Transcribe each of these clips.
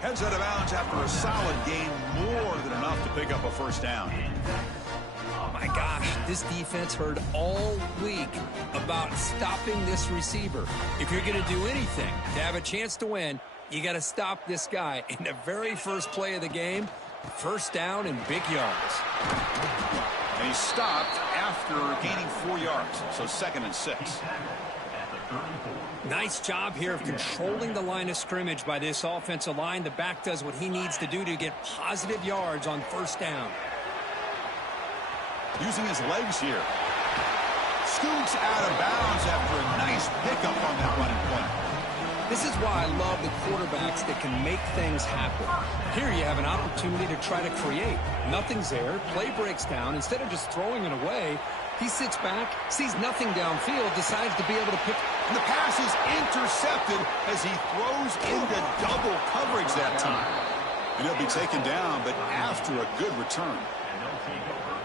Heads out of bounds after a solid gain, more than enough to pick up a first down. My gosh, this defense heard all week about stopping this receiver. If you're going to do anything to have a chance to win, you got to stop this guy. In the very first play of the game, first down and big yards. And he stopped after gaining 4 yards, so 2nd and 6. Nice job here of controlling the line of scrimmage by this offensive line. The back does what he needs to do to get positive yards on first down. Using his legs here. Scoots out of bounds after a nice pickup on that running play. This is why I love the quarterbacks that can make things happen. Here you have an opportunity to try to create. Nothing's there. Play breaks down. Instead of just throwing it away, he sits back, sees nothing downfield, decides to be able to pick. And the pass is intercepted as he throws into double coverage that time. And he'll be taken down, but after a good return.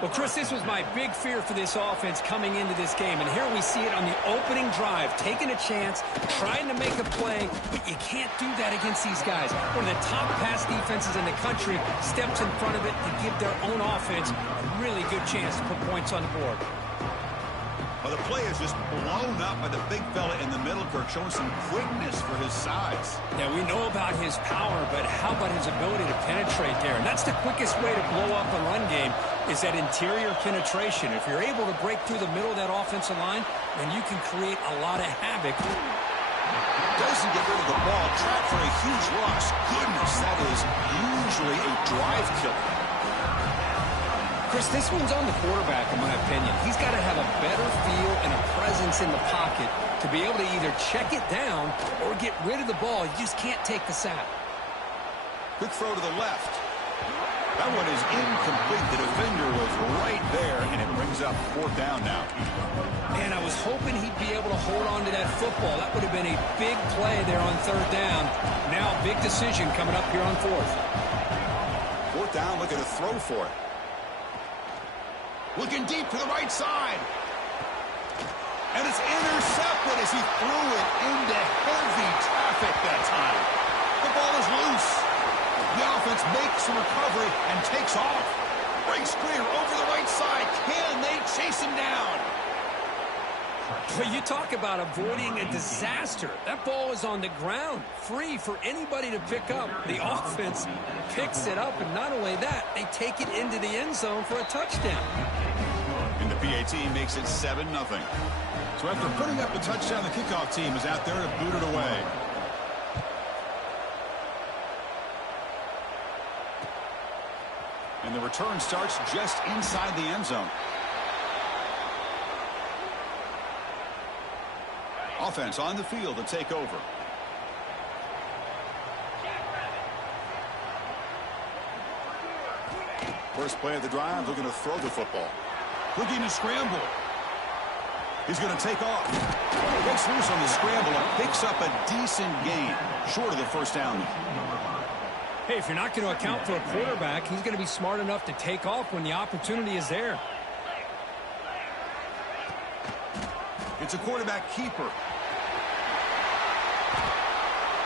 Well, Chris, this was my big fear for this offense coming into this game. And here we see it on the opening drive, taking a chance, trying to make a play, but you can't do that against these guys. One of the top pass defenses in the country steps in front of it to give their own offense a really good chance to put points on the board. Well, the play is just blown up by the big fella in the middle, Kirk, showing some quickness for his size. Yeah, we know about his power, but how about his ability to penetrate there? And that's the quickest way to blow up a run game, is that interior penetration. If you're able to break through the middle of that offensive line, then you can create a lot of havoc. Doesn't get rid of the ball, trapped for a huge loss. Goodness, that is usually a drive killer. Chris, this one's on the quarterback, in my opinion. He's got to have a better feel and a presence in the pocket to be able to either check it down or get rid of the ball. You just can't take the sack. Quick throw to the left. That one is incomplete. The defender was right there, and it brings up 4th down now. Man, I was hoping he'd be able to hold on to that football. That would have been a big play there on 3rd down. Now, big decision coming up here on 4th. 4th down, looking to throw for it. Looking deep to the right side. And it's intercepted as he threw it into heavy traffic that time. The ball is loose. The offense makes a recovery and takes off. Breaks clear over the right side. Can they chase him down? But you talk about avoiding a disaster. That ball is on the ground, free for anybody to pick up. The offense picks it up, and not only that, they take it into the end zone for a touchdown. And the PAT makes it 7-0. So after putting up a touchdown, the kickoff team is out there to boot it away. And the return starts just inside the end zone. Offense on the field to take over. First play of the drive, looking to throw the football. Looking to scramble. He's going to take off. Breaks loose on the scramble and picks up a decent gain. Short of the first down. Hey, if you're not going to account for a quarterback, he's going to be smart enough to take off when the opportunity is there. It's a quarterback keeper.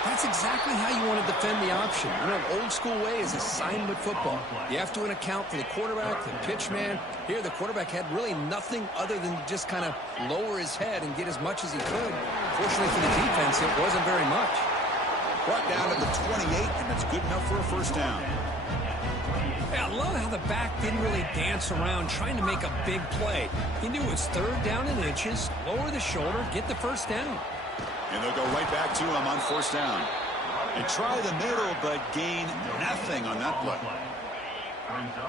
That's exactly how you want to defend the option. You know, old school way is assignment football. You have to account for the quarterback, the pitch man. Here, the quarterback had really nothing other than just kind of lower his head and get as much as he could. Fortunately for the defense, it wasn't very much. Brought down to the 28, and that's good enough for a first down. Yeah, I love how the back didn't really dance around trying to make a big play. He knew it was 3rd down and inches, lower the shoulder, get the first down. And they'll go right back to him on 1st down. They try the middle, but gain nothing on that play.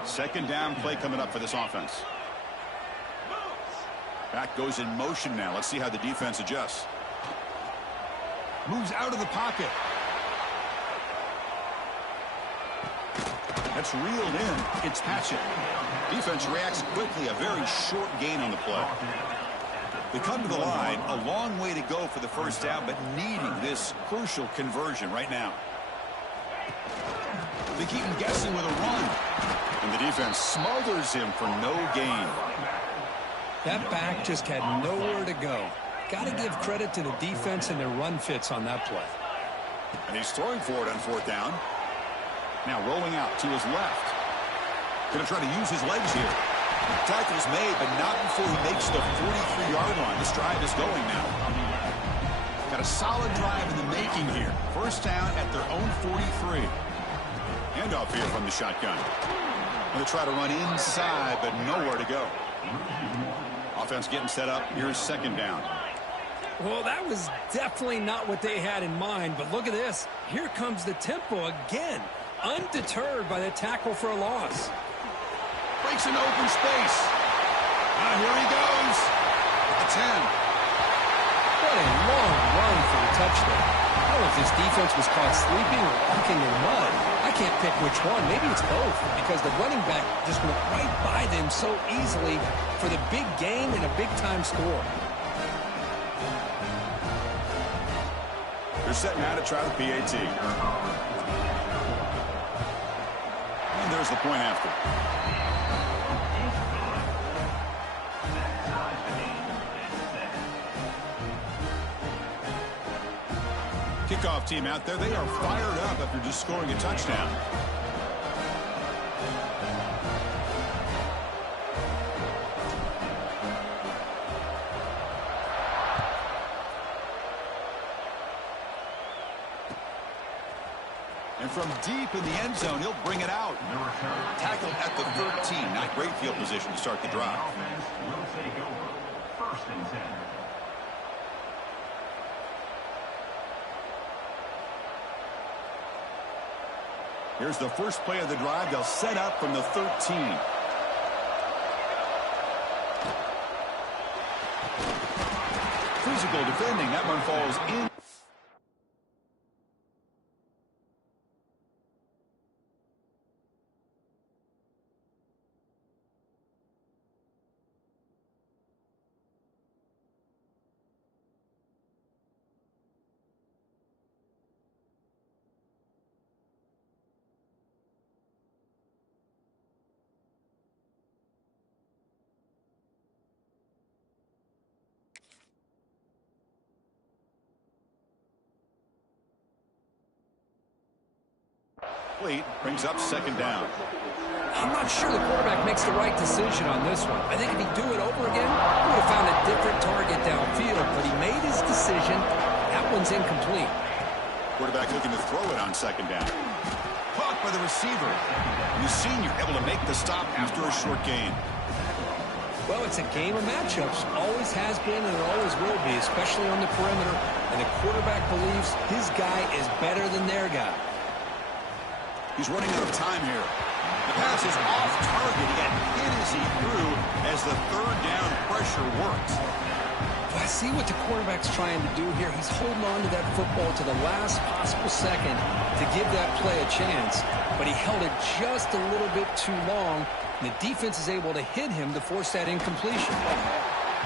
2nd down play coming up for this offense. Back goes in motion now. Let's see how the defense adjusts. Moves out of the pocket. That's reeled in. It's Patchett. Defense reacts quickly. A very short gain on the play. They come to the line, a long way to go for the first down, but needing this crucial conversion right now. They keep him guessing with a run. And the defense smothers him for no gain. That back just had nowhere to go. Got to give credit to the defense and their run fits on that play. And he's throwing for it on 4th down. Now rolling out to his left. Going to try to use his legs here. Tackle's made, but not before he makes the 43-yard line. This drive is going now. Got a solid drive in the making here. First down at their own 43. Handoff here from the shotgun. Going to try to run inside, but nowhere to go. Offense getting set up. Here's second down. Well, that was definitely not what they had in mind, but look at this. Here comes the tempo again, undeterred by the tackle for a loss. Breaks into open space. Here he goes. At the 10. What a long run for the touchdown. I don't know if this defense was caught sleeping or walking in mud. I can't pick which one. Maybe it's both, because the running back just went right by them so easily for the big gain and a big-time score. They're setting out to try the PAT. And there's the point after. Kickoff team out there. They are fired up after just scoring a touchdown. And from deep in the end zone, he'll bring it out. Tackled at the 13. Not great field position to start the drive. First and 10. Here's the first play of the drive. They'll set up from the 13. Physical defending. That one falls in. Brings up second down. I'm not sure the quarterback makes the right decision on this one. I think if he'd do it over again, he would have found a different target downfield, but he made his decision. That one's incomplete. Quarterback looking to throw it on second down. Caught by the receiver. And the senior able to make the stop after a short gain. Well, it's a game of matchups. Always has been and it always will be, especially on the perimeter. And the quarterback believes his guy is better than their guy. He's running out of time here. The pass is off target. He got hit as he threw as the third down pressure works. Well, I see what the quarterback's trying to do here. He's holding on to that football to the last possible second to give that play a chance. But he held it just a little bit too long. And the defense is able to hit him to force that incompletion.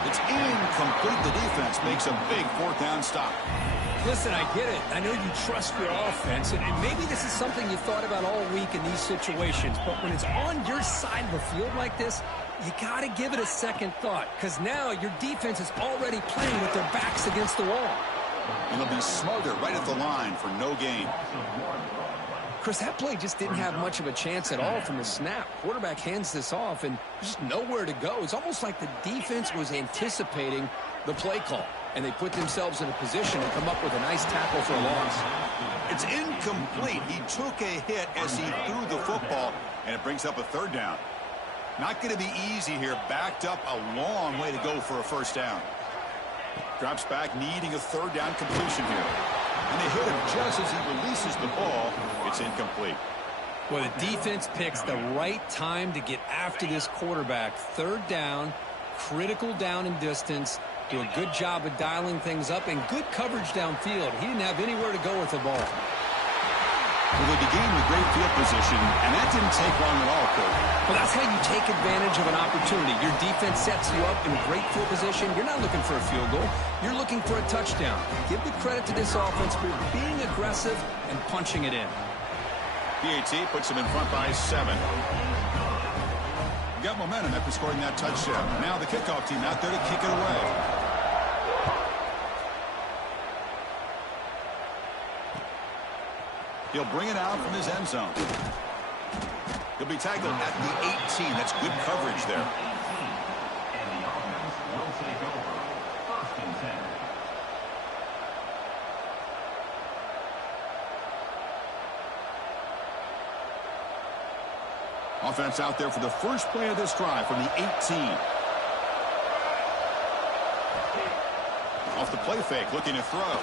It's incomplete. The defense makes a big fourth down stop. Listen, I get it. I know you trust your offense, and maybe this is something you thought about all week in these situations, but when it's on your side of the field like this, you got to give it a second thought, because now your defense is already playing with their backs against the wall. And they'll be smarter right at the line for no gain. Chris, that play just didn't have much of a chance at all from the snap. Quarterback hands this off, and just nowhere to go. It's almost like the defense was anticipating the play call, and they put themselves in a position to come up with a nice tackle for a loss. It's incomplete. He took a hit as he threw the football, and it brings up a third down. Not going to be easy here. Backed up a long way to go for a first down. Drops back, needing a third down completion here. And they hit him just as he releases the ball. It's incomplete. Well, the defense picks the right time to get after this quarterback. Third down, critical down and distance. Do a good job of dialing things up and good coverage downfield. He didn't have anywhere to go with the ball. Well, they began with great field position, and that didn't take long at all, Kurt. Well, that's how you take advantage of an opportunity. Your defense sets you up in great field position. You're not looking for a field goal. You're looking for a touchdown. Give the credit to this offense for being aggressive and punching it in. PAT puts them in front by 7. Got momentum after scoring that touchdown. Now the kickoff team out there to kick it away. He'll bring it out from his end zone. He'll be tackled at the 18. That's good coverage there. And the offense will take over. 1st and 10. Offense out there for the first play of this drive from the 18. Off the play fake, looking to throw.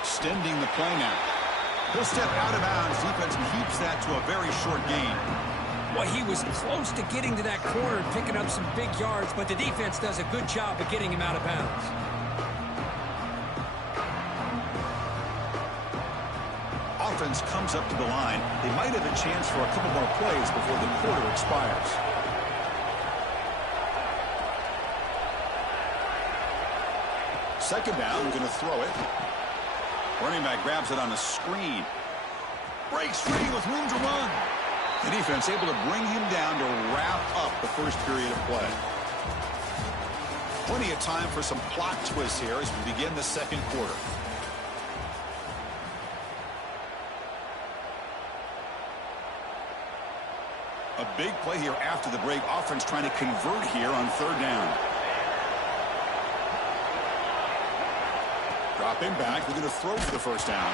Extending the play now. He'll step out of bounds. Defense keeps that to a very short gain. Well, he was close to getting to that corner and picking up some big yards, but the defense does a good job of getting him out of bounds. Offense comes up to the line. They might have a chance for a couple more plays before the quarter expires. Second down, going to throw it. Running back grabs it on a screen. Breaks free with room to run. The defense able to bring him down to wrap up the first period of play. Plenty of time for some plot twists here as we begin the second quarter. A big play here after the break. Offense trying to convert here on 3rd down. Dropping back. We're going to throw for the first down.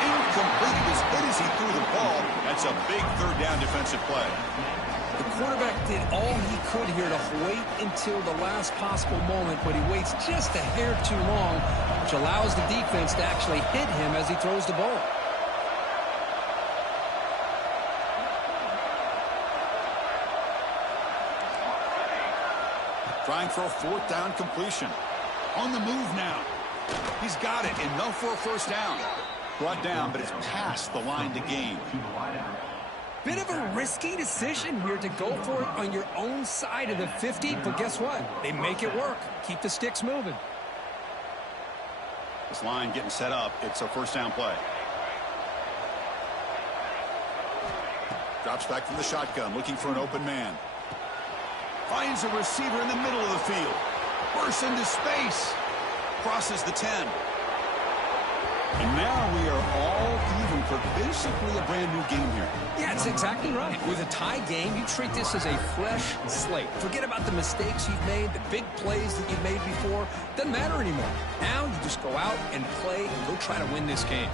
Incomplete. As good as he threw the ball. That's a big 3rd down defensive play. The quarterback did all he could here to wait until the last possible moment, but he waits just a hair too long, which allows the defense to actually hit him as he throws the ball. Trying for a 4th down completion. On the move now. He's got it. Enough for a first down. Brought down, but it's past the line to gain. Bit of a risky decision here to go for it on your own side of the 50, but guess what? They make it work. Keep the sticks moving. This line getting set up. It's a first down play. Drops back from the shotgun, looking for an open man. Finds a receiver in the middle of the field. Bursts into space. Crosses the 10. And now we are all even for basically a brand new game here. Yeah, that's exactly right. With a tie game, you treat this as a fresh slate. Forget about the mistakes you've made, the big plays that you've made before. Doesn't matter anymore. Now you just go out and play and go try to win this game.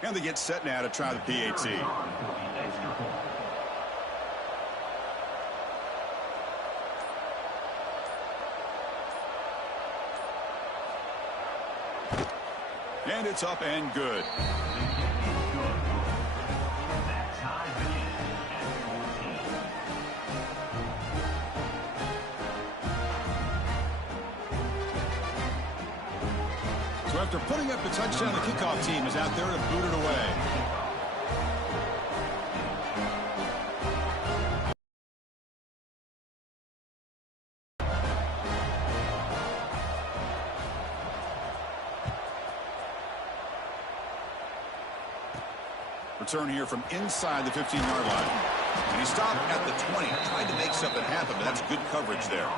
And they get set now to try the PAT. And it's up and good. So after putting up the touchdown, the kickoff team is out there to boot it away. Return here from inside the 15-yard line. And he stopped at the 20, trying to make something happen, but that's good coverage there.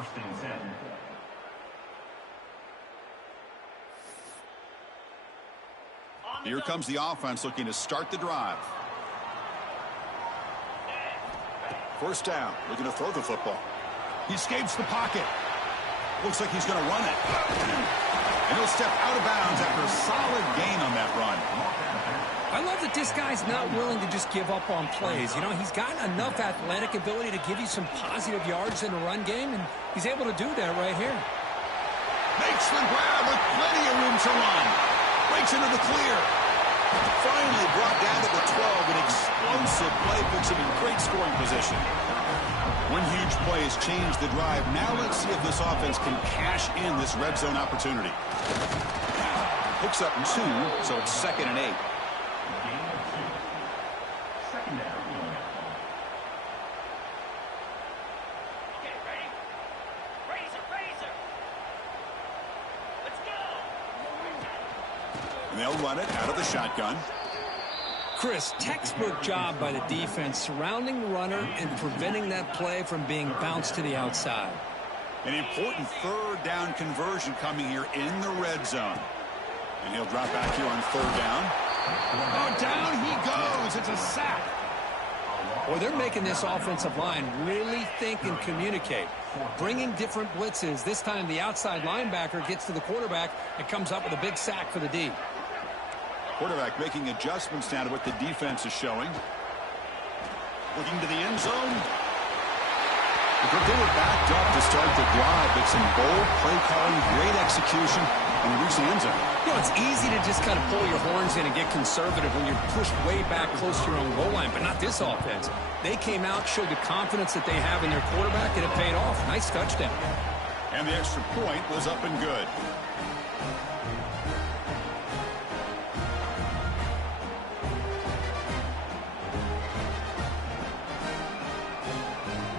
First and 10. Here comes the offense looking to start the drive. First down, looking to throw the football. He escapes the pocket. Looks like he's going to run it. And he'll step out of bounds after a solid gain on that run. I love that this guy's not willing to just give up on plays. You know, he's got enough athletic ability to give you some positive yards in the run game, and he's able to do that right here. Makes the grab with plenty of room to run. Breaks into the clear. Finally brought down to the 12. An explosive play puts him in great scoring position. One huge play has changed the drive. Now let's see if this offense can cash in this red zone opportunity. Picks up 2, so it's 2nd and 8. Gain of 2. Second down. Okay, ready? Razor. Let's go. And they'll run it out of the shotgun. Chris, textbook job by the defense surrounding the runner and preventing that play from being bounced to the outside. An important 3rd down conversion coming here in the red zone. And he'll drop back here on 3rd down. Oh, down he goes. It's a sack. Well, they're making this offensive line really think and communicate. Bringing different blitzes. This time the outside linebacker gets to the quarterback and comes up with a big sack for the D. Quarterback making adjustments now to what the defense is showing. Looking to the end zone. They were backed up to start the drive, but some bold play calling, great execution, and they reach the end zone. You know, it's easy to just kind of pull your horns in and get conservative when you're pushed way back close to your own goal line, but not this offense. They came out, showed the confidence that they have in their quarterback, and it paid off. Nice touchdown. And the extra point was up and good.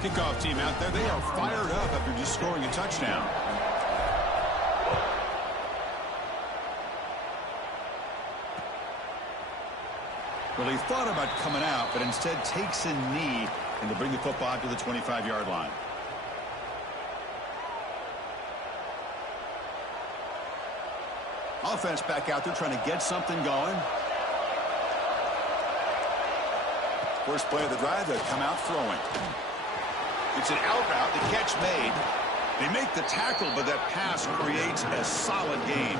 Kickoff team out there, they are fired up after just scoring a touchdown. Well, he thought about coming out, but instead takes a knee and to bring the football out to the 25-yard line. Offense back out there trying to get something going. First play of the drive, they come out throwing. It's an out route, the catch made. They make the tackle, but that pass creates a solid gain.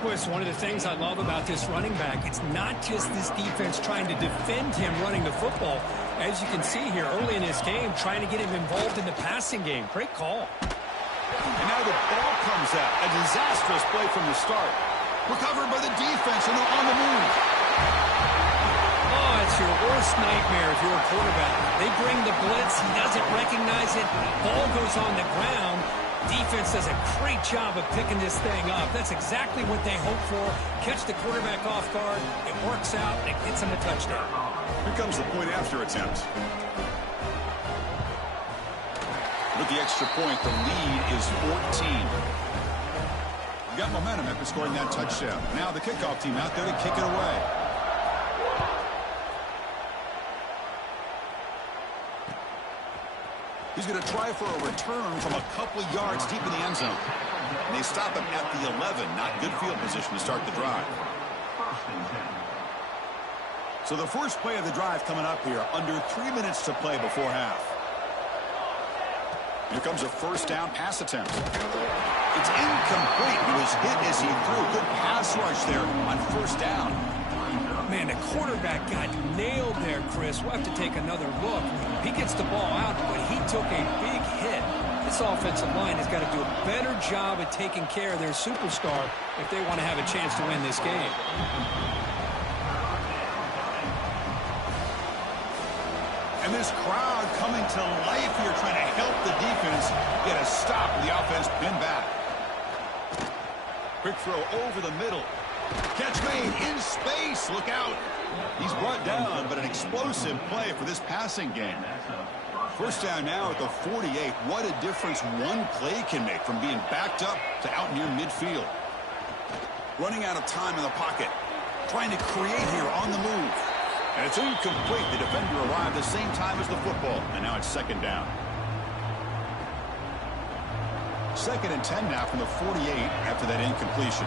Well, it's one of the things I love about this running back. It's not just this defense trying to defend him running the football. As you can see here early in this game, trying to get him involved in the passing game. Great call. And now the ball comes out. A disastrous play from the start. Recovered by the defense, and they're on the move. Oh, it's your worst nightmare if you're a quarterback. They bring the blitz. He doesn't recognize it. Ball goes on the ground. Defense does a great job of picking this thing up. That's exactly what they hope for. Catch the quarterback off guard. It works out. It gets him a touchdown. Here comes the point after attempt. With the extra point, the lead is 14. Got momentum after scoring that touchdown. Now the kickoff team out there to kick it away. He's going to try for a return from a couple yards deep in the end zone. And they stop him at the 11. Not good field position to start the drive. So the first play of the drive coming up here. Under 3 minutes to play before half. Here comes a first down pass attempt. It's incomplete. He was hit as he threw. Good pass rush there on first down. Man, the quarterback got nailed there, Chris. We'll have to take another look. He gets the ball out, but he took a big hit. This offensive line has got to do a better job at taking care of their superstar if they want to have a chance to win this game. And this crowd coming to life here, trying to help the defense get a stop with the offense pinned back. Quick throw over the middle. Catch made in space. Look out. He's brought down, but an explosive play for this passing game. First down now at the 48. What a difference one play can make from being backed up to out near midfield. Running out of time in the pocket. Trying to create here on the move. And it's incomplete. The defender arrived the same time as the football. And now it's second down. 2nd and 10 now from the 48 after that incompletion.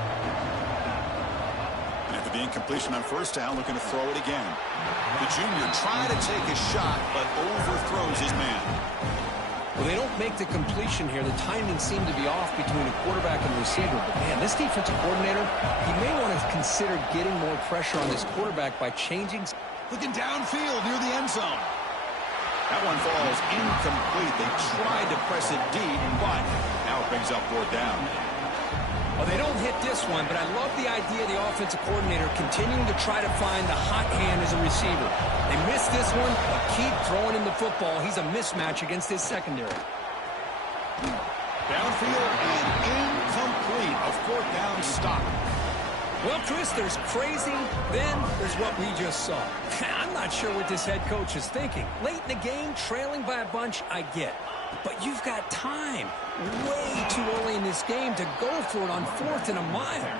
And after the incompletion on first down, looking to throw it again. The junior trying to take a shot, but overthrows his man. Well, they don't make the completion here. The timing seemed to be off between the quarterback and the receiver. But, man, this defensive coordinator, he may want to consider getting more pressure on this quarterback by changing. Looking downfield near the end zone. That one falls incomplete. They tried to press it deep, but now it brings up 4th down. Well, they don't hit this one, but I love the idea of the offensive coordinator continuing to try to find the hot hand as a receiver. They missed this one, but keep throwing him the football. He's a mismatch against his secondary. Downfield and incomplete. A 4th down stop. Well, Chris, there's crazy, then there's what we just saw. I'm not sure what this head coach is thinking. Late in the game, trailing by a bunch, I get. But you've got time, way too early in this game, to go for it on 4th and a mile.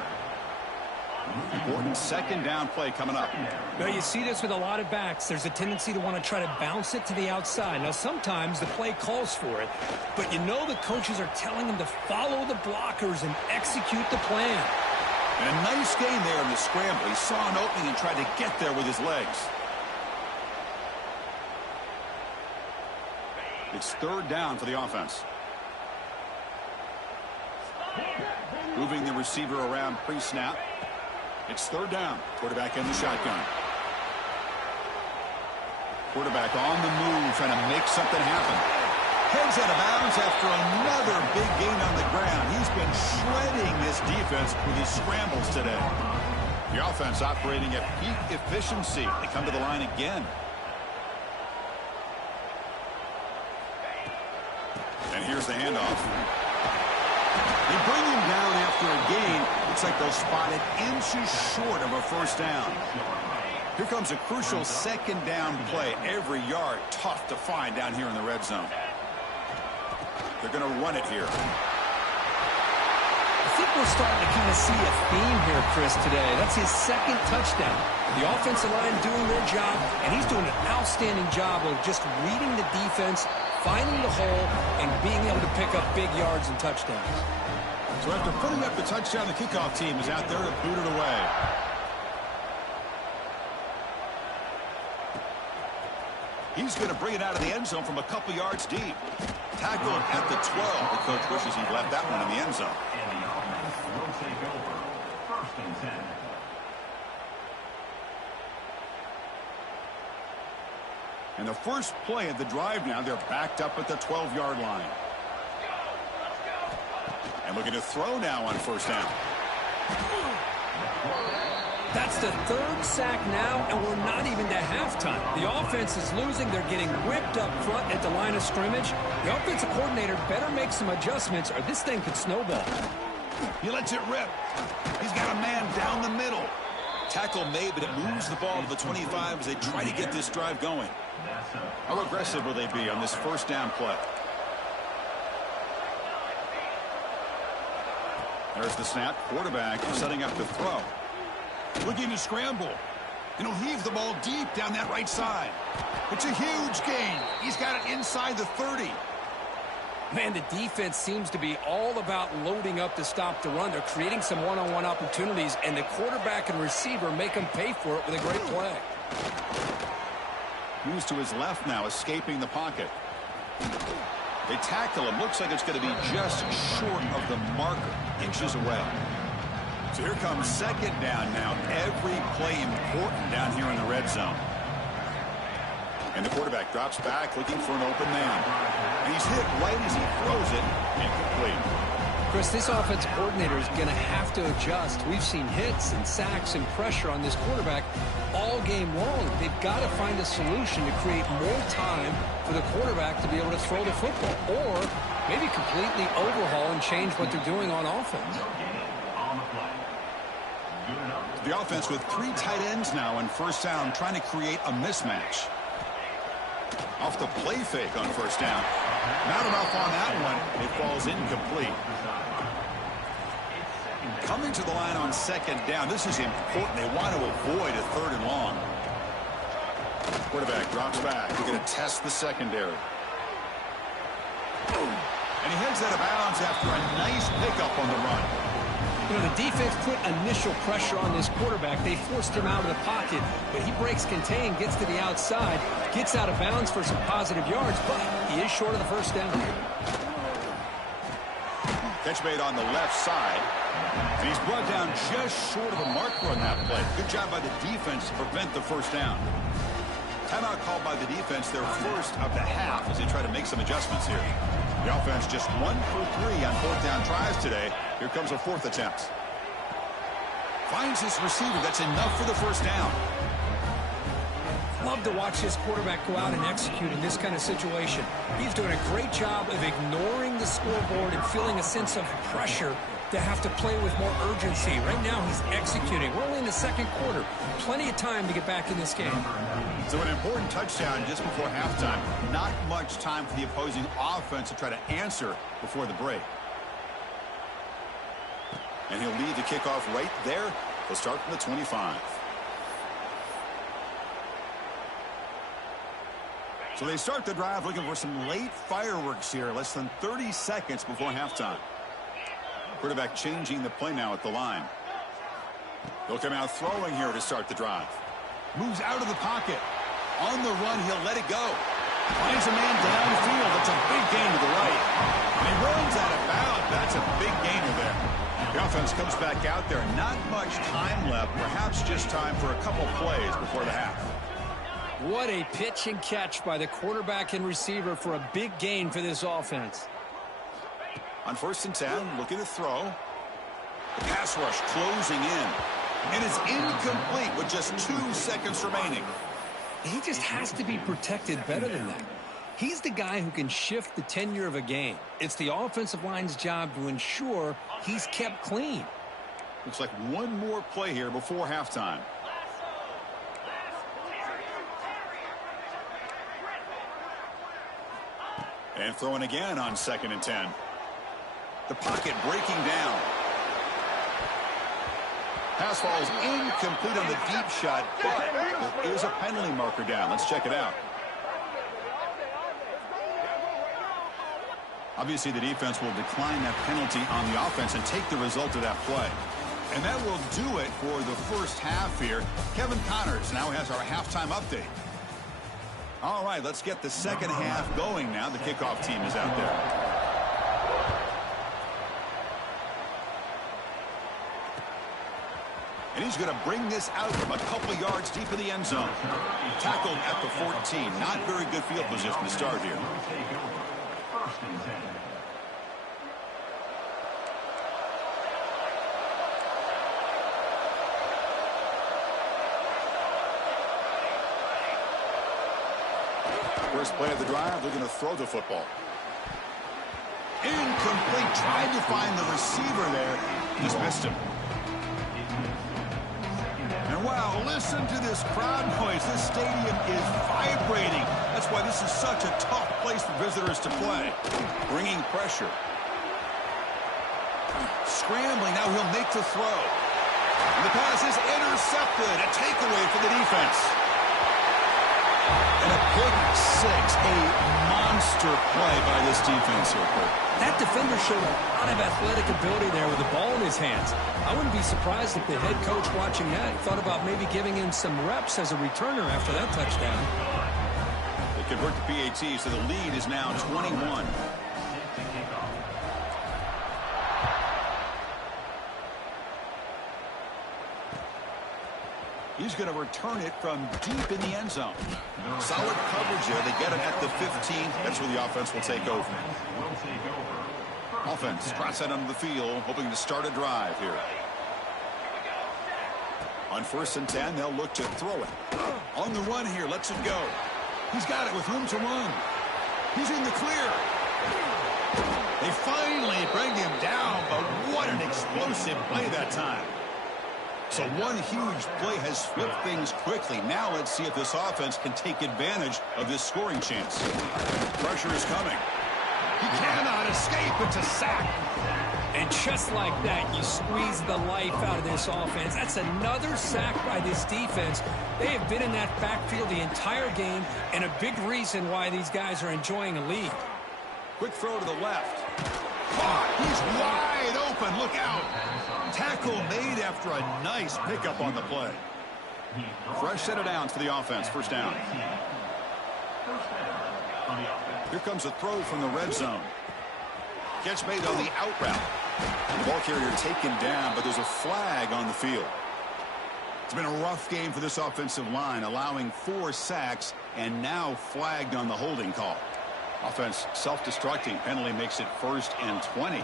Important 2nd down play coming up. Well, you see this with a lot of backs. There's a tendency to want to try to bounce it to the outside. Now, sometimes the play calls for it, but you know the coaches are telling them to follow the blockers and execute the plan. And a nice gain there in the scramble. He saw an opening and tried to get there with his legs. It's 3rd down for the offense. Moving the receiver around pre-snap. It's 3rd down. Quarterback in the shotgun. Quarterback on the move, trying to make something happen. Heads out of bounds after another big gain on the ground. He's been shredding this defense with his scrambles today. The offense operating at peak efficiency. They come to the line again. And here's the handoff. They bring him down after a gain. Looks like they'll spot it inches short of a 1st down. Here comes a crucial 2nd down play. Every yard tough to find down here in the red zone. They're going to run it here. I think we're starting to kind of see a theme here, Chris, today. That's his 2nd touchdown. The offensive line doing their job, and he's doing an outstanding job of just reading the defense, finding the hole, and being able to pick up big yards and touchdowns. So after putting up the touchdown, the kickoff team is out there to boot it away. He's going to bring it out of the end zone from a couple yards deep. Tackled at the 12. The coach wishes he'd left that one in the end zone. And the offense will take over. 1st and 10. And the first play of the drive now, they're backed up at the 12-yard line. And looking to throw now on 1st down. That's the 3rd sack now, and we're not even to halftime. The offense is losing. They're getting whipped up front at the line of scrimmage. The offensive coordinator better make some adjustments, or this thing could snowball. He lets it rip. He's got a man down the middle. Tackle made, but it moves the ball to the 25 as they try to get this drive going. How aggressive will they be on this 1st down play? There's the snap. Quarterback setting up the throw. Looking to scramble. And he'll heave the ball deep down that right side. It's a huge gain. He's got it inside the 30. Man, the defense seems to be all about loading up to stop the run. They're creating some one-on-one opportunities, and the quarterback and receiver make them pay for it with a great play. Moves to his left now, escaping the pocket. They tackle him. Looks like it's going to be just short of the marker, inches away. So here comes 2nd down now. Every play important down here in the red zone. And the quarterback drops back looking for an open man. And he's hit right as he throws it. Incomplete. Chris, this offensive coordinator is going to have to adjust. We've seen hits and sacks and pressure on this quarterback all game long. They've got to find a solution to create more time for the quarterback to be able to throw the football, or maybe completely overhaul and change what they're doing on offense. The offense with 3 tight ends now in 1st down, trying to create a mismatch. Off the play fake on 1st down. Not enough on that one. It falls incomplete. Coming to the line on 2nd down. This is important. They want to avoid a 3rd and long. Quarterback drops back. They're going to test the secondary. And he heads out of bounds after a nice pickup on the run. You know, the defense put initial pressure on this quarterback. They forced him out of the pocket, but he breaks contain, gets to the outside, gets out of bounds for some positive yards, but he is short of the first down. Catch made on the left side. And he's brought down just short of a marker on that play. Good job by the defense to prevent the first down. Timeout called by the defense, their first of the half, as they try to make some adjustments here. The offense just 1 for 3 on fourth down tries today. Here comes a fourth attempt. Finds his receiver. That's enough for the first down. Love to watch this quarterback go out and execute in this kind of situation. He's doing a great job of ignoring the scoreboard and feeling a sense of pressure to have to play with more urgency. Right now, he's executing. We're only in the second quarter. Plenty of time to get back in this game. So an important touchdown just before halftime. Not much time for the opposing offense to try to answer before the break. And he'll lead the kickoff right there. They'll start from the 25. So they start the drive looking for some late fireworks here. Less than 30 seconds before halftime. Quarterback changing the play now at the line. He'll come out throwing here to start the drive. Moves out of the pocket. On the run, he'll let it go. Finds a man downfield. That's a big gain to the right. And he runs out of bounds. That's a big gainer there. The offense comes back out there. Not much time left. Perhaps just time for a couple plays before the half. What a pitch and catch by the quarterback and receiver for a big gain for this offense. On 1st and 10, looking to throw. The pass rush closing in. And it's incomplete with just 2 seconds remaining. He just has to be protected better than that. He's the guy who can shift the tenure of a game. It's the offensive line's job to ensure he's kept clean. Looks like one more play here before halftime. And throwing again on 2nd and 10. The pocket breaking down. Pass falls incomplete on the deep shot, but there is a penalty marker down. Let's check it out. Obviously, the defense will decline that penalty on the offense and take the result of that play. And that will do it for the first half here. Kevin Connors now has our halftime update. All right, let's get the second half going now. The kickoff team is out there. And he's going to bring this out from a couple yards deep in the end zone. Tackled at the 14. Not very good field position to start here. First play of the drive, looking to throw the football. Incomplete. Tried to find the receiver there. Just missed him. And wow, listen to this crowd noise. This stadium is vibrating. That's why this is such a tough place for visitors to play. Bringing pressure. Scrambling. Now he'll make the throw. And the pass is intercepted. A takeaway for the defense. And a pick six. A monster play by this defense here, Kurt. That defender showed a lot of athletic ability there with the ball in his hands. I wouldn't be surprised if the head coach watching that thought about maybe giving him some reps as a returner after that touchdown. They convert the PAT, so the lead is now 21. He's going to return it from deep in the end zone. Solid coverage there. They get it at the 15. That's where the offense will take over. Offense trots that onto the field, hoping to start a drive here. On 1st and 10, they'll look to throw it. On the run here, lets it go. He's got it with room to run. He's in the clear. They finally bring him down, but what an explosive play that time. So one huge play has flipped things quickly. Now let's see if this offense can take advantage of this scoring chance. Pressure is coming. He cannot escape. It's a sack. And just like that, you squeeze the life out of this offense. That's another sack by this defense. They have been in that backfield the entire game, and a big reason why these guys are enjoying a lead. Quick throw to the left. Caught. He's wide open. Look out. Tackle made after a nice pickup on the play. Fresh set of downs for the offense. First down. Here comes a throw from the red zone. Catch made on the out route. The ball carrier taken down, but there's a flag on the field. It's been a rough game for this offensive line, allowing 4 sacks and now flagged on the holding call. Offense self-destructing. Penalty makes it 1st and 20.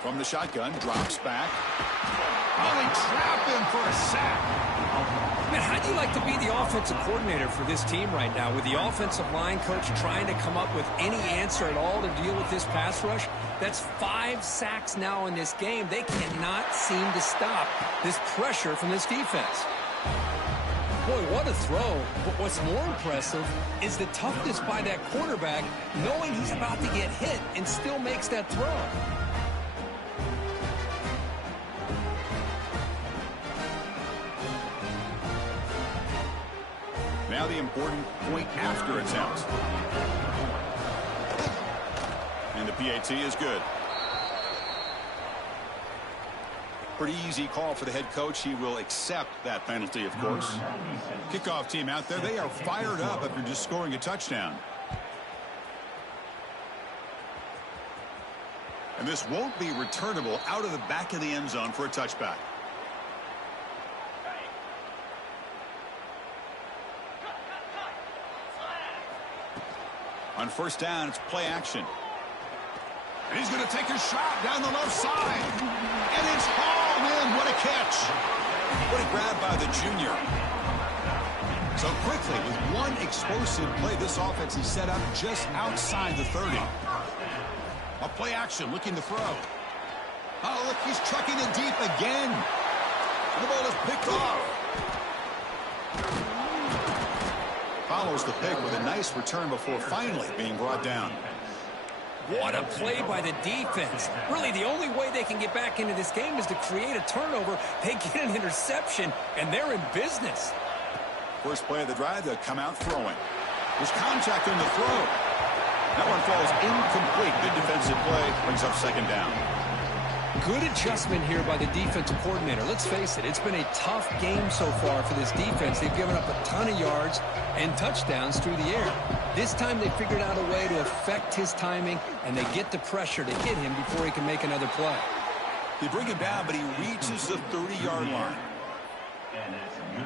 From the shotgun, drops back. Oh, they trap him for a sack. Man, how'd you like to be the offensive coordinator for this team right now with the offensive line coach trying to come up with any answer at all to deal with this pass rush? That's 5 sacks now in this game. They cannot seem to stop this pressure from this defense. Boy, what a throw. But what's more impressive is the toughness by that quarterback, knowing he's about to get hit and still makes that throw. Now the important point after attempt. And the PAT is good. Pretty easy call for the head coach. He will accept that penalty, of course. Kickoff team out there. They are fired up after just scoring a touchdown. And this won't be returnable out of the back of the end zone for a touchback. On first down, it's play action. And he's going to take a shot down the left side. And it's hauled in. What a catch. What a grab by the junior. So quickly, with one explosive play, this offense is set up just outside the 30. A play action, looking to throw. Oh, look, he's trucking it deep again. And the ball is picked off. Follows the pick with a nice return before finally being brought down. What a play by the defense. Really, the only way they can get back into this game is to create a turnover. They get an interception, and they're in business. First play of the drive, they'll come out throwing. There's contact on the throw. That one falls incomplete. Good defensive play. Brings up second down. Good adjustment here by the defensive coordinator. Let's face it, it's been a tough game so far for this defense. They've given up a ton of yards and touchdowns through the air. This time they figured out a way to affect his timing, and they get the pressure to hit him before he can make another play. They bring him down, but he reaches the 30-yard line.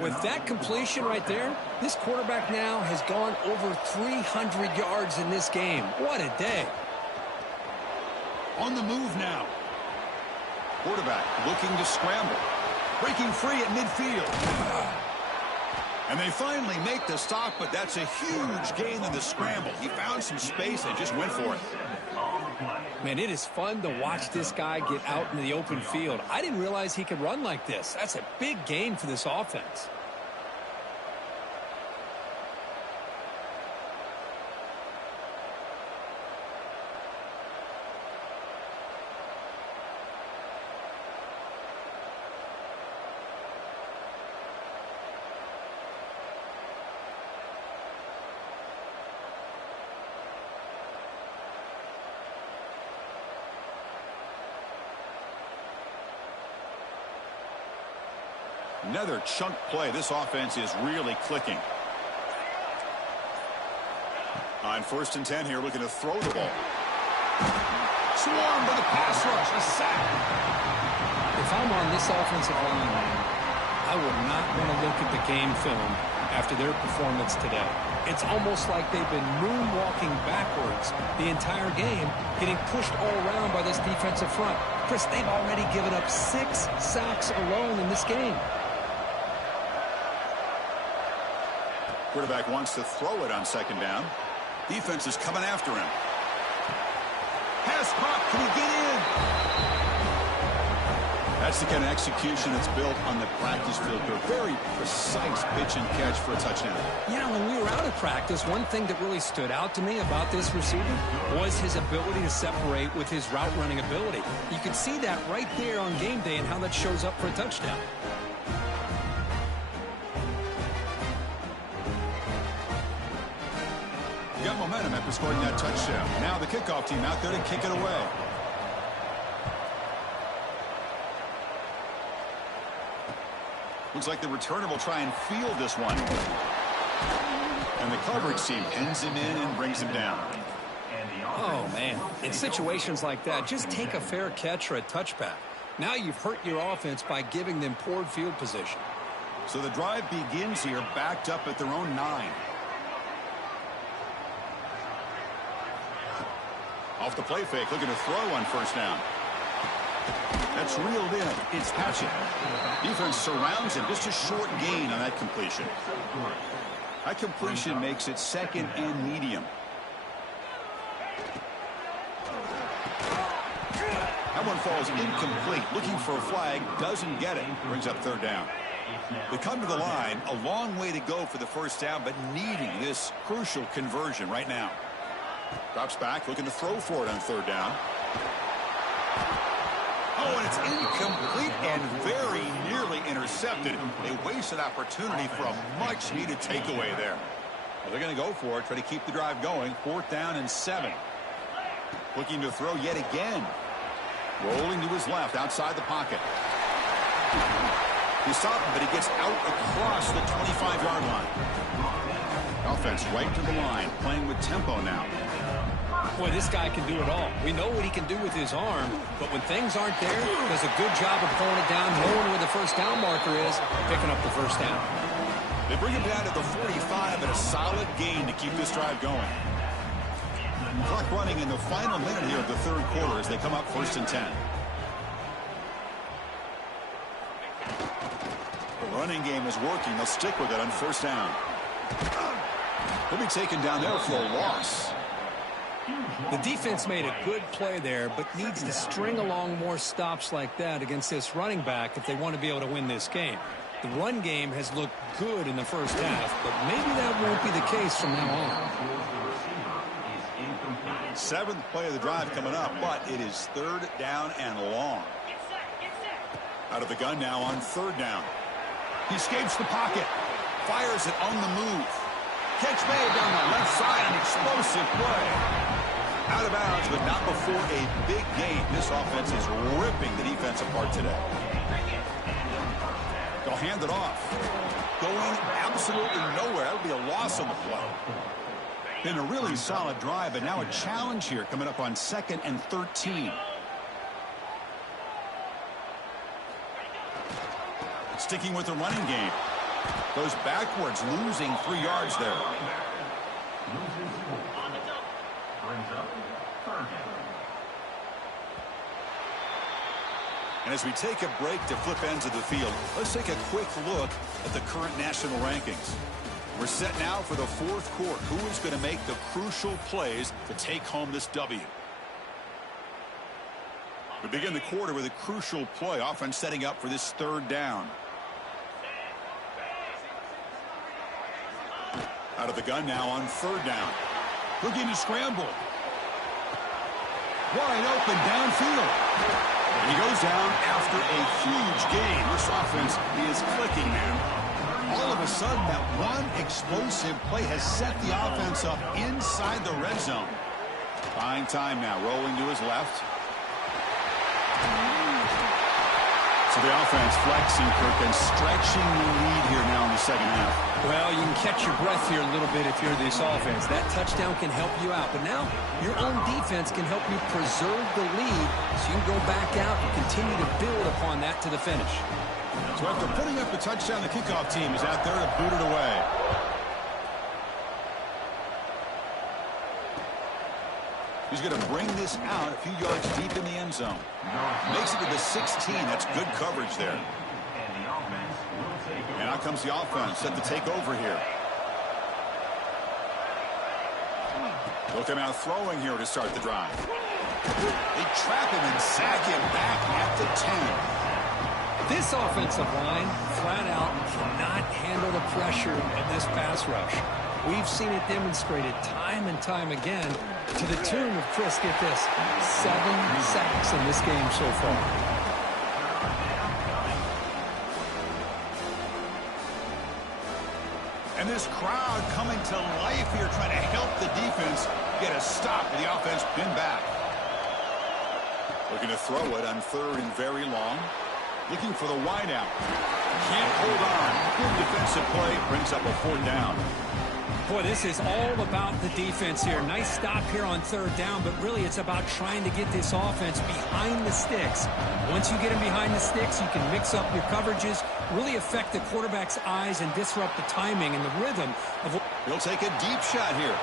With that completion right there, this quarterback now has gone over 300 yards in this game. What a day. On the move now. Quarterback looking to scramble. Breaking free at midfield. And they finally make the stop, but that's a huge gain in the scramble. He found some space and just went for it. Man, it is fun to watch this guy get out in the open field. I didn't realize he could run like this. That's a big gain for this offense. Another chunk play. This offense is really clicking. On 1st and 10 here, looking to throw the ball. Swarmed by the pass rush. A sack. If I'm on this offensive line, I would not want to look at the game film after their performance today. It's almost like they've been moonwalking backwards the entire game, getting pushed all around by this defensive front. Chris, they've already given up 6 sacks alone in this game. Quarterback wants to throw it on second down. Defense is coming after him. Pass caught. Can he get in? That's the kind of execution that's built on the practice field. A very precise pitch and catch for a touchdown. You know, when we were out of practice, one thing that really stood out to me about this receiver was his ability to separate with his route running ability. You could see that right there on game day and how that shows up for a touchdown. got momentum after scoring that touchdown. Now the kickoff team out there to kick it away. Looks like the returner will try and field this one. And the coverage team pins him in and brings him down. Oh, man. In situations like that, just take a fair catch or a touchback. Now you've hurt your offense by giving them poor field position. So the drive begins here, backed up at their own 9. Off the play fake, looking to throw on first down. That's reeled in. It's Patchett. Defense surrounds him. Just a short gain on that completion. That completion makes it second and medium. That one falls incomplete. Looking for a flag. Doesn't get it. Brings up third down. They come to the line. A long way to go for the first down, but needing this crucial conversion right now. Drops back. Looking to throw for it on third down. Oh, and it's incomplete and very nearly intercepted. They wasted opportunity for a much-needed takeaway there. Well, they're going to go for it, try to keep the drive going. 4th down and 7. Looking to throw yet again. Rolling to his left, outside the pocket. He stopped him, but he gets out across the 25-yard line. Offense right to the line, playing with tempo now. Boy, this guy can do it all. We know what he can do with his arm, but when things aren't there, he does a good job of pulling it down, knowing where the first down marker is, picking up the first down. They bring him down to the 45 and a solid gain to keep this drive going. Clock running in the final minute here of the third quarter as they come up 1st and 10. The running game is working. They'll stick with it on first down. He'll be taken down there for a loss. The defense made a good play there, but needs to string along more stops like that against this running back if they want to be able to win this game. The run game has looked good in the first half, but maybe that won't be the case from now on. 7th play of the drive coming up, but it is 3rd down and long. Out of the gun now on 3rd down. He escapes the pocket. Fires it on the move. Catch made down the left side, an explosive play. Out of bounds, but not before a big gain. This offense is ripping the defense apart today. They'll hand it off. Going absolutely nowhere. That'll be a loss on the play. Been a really solid drive, but now a challenge here coming up on 2nd and 13. Sticking with the running game. Goes backwards, losing 3 yards there. And as we take a break to flip ends of the field, let's take a quick look at the current national rankings. We're set now for the 4th quarter. Who is going to make the crucial plays to take home this W? We begin the quarter with a crucial play. Offense setting up for this 3rd down. Out of the gun now on 3rd down. Looking to scramble. Wide open downfield. And he goes down after a huge gain. This offense is clicking now. All of a sudden, that one explosive play has set the offense up inside the red zone. Buying time now, rolling to his left. So the offense flexing, Kirk, and stretching the lead here now in the second half. Well, you can catch your breath here a little bit if you're this offense. That touchdown can help you out. But now your own defense can help you preserve the lead so you can go back out and continue to build upon that to the finish. So after putting up the touchdown, the kickoff team is out there to boot it away. He's going to bring this out a few yards deep in the end zone. Makes it to the 16. That's good coverage there. And out comes the offense set to take over here. They'll come out throwing here to start the drive. They trap him and sack him back at the 10. This offensive line, flat out, cannot handle the pressure of this pass rush. We've seen it demonstrated time and time again to the tune of, Chris, get this, 7 sacks in this game so far. And And this crowd coming to life here, trying to help the defense get a stop with the offense pinned back. Looking to throw it on 3rd and very long. Looking for the wide out. Can't hold on. Good defensive play. Brings up a 4th down. Boy, this is all about the defense here. Nice stop here on 3rd down, but really it's about trying to get this offense behind the sticks. Once you get them behind the sticks, you can mix up your coverages, really affect the quarterback's eyes and disrupt the timing and the rhythm of what... He'll take a deep shot here.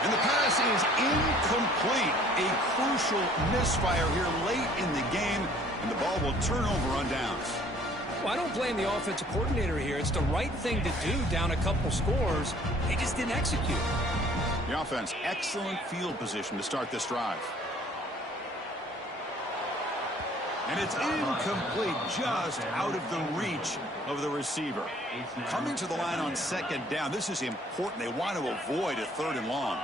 And the pass is incomplete. A crucial misfire here late in the game, and the ball will turn over on downs. Well, I don't blame the offensive coordinator here. It's the right thing to do down a couple scores. They just didn't execute. The offense, excellent field position to start this drive. And it's incomplete, just out of the reach of the receiver. Coming to the line on 2nd down. This is important. They want to avoid a 3rd and long.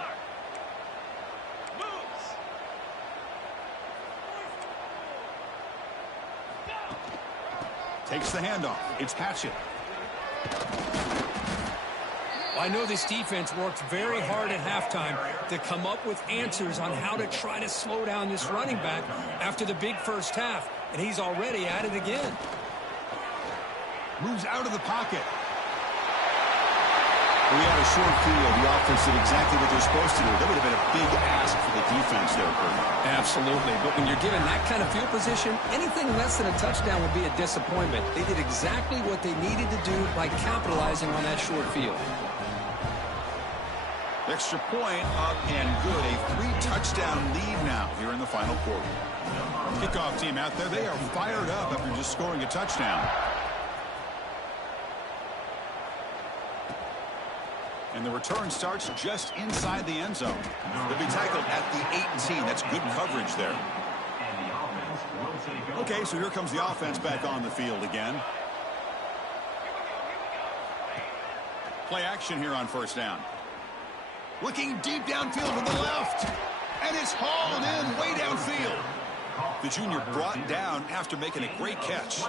Takes the handoff. It's Hatchett. Well, I know this defense worked very hard at halftime to come up with answers on how to try to slow down this running back after the big first half, and he's already at it again. Moves out of the pocket. We had a short field. The offense did exactly what they're supposed to do. That would have been a big ask for the defense there, Kurt. Absolutely. But when you're given that kind of field position, anything less than a touchdown would be a disappointment. They did exactly what they needed to do by capitalizing on that short field. Extra point up and good. A 3-touchdown lead now here in the final quarter. Kickoff team out there. They are fired up after just scoring a touchdown. And the return starts just inside the end zone. They'll be tackled at the 18. That's good coverage there. Okay, so here comes the offense back on the field again. Play action here on 1st down. Looking deep downfield to the left. And it's hauled in way downfield. The junior brought down after making a great catch.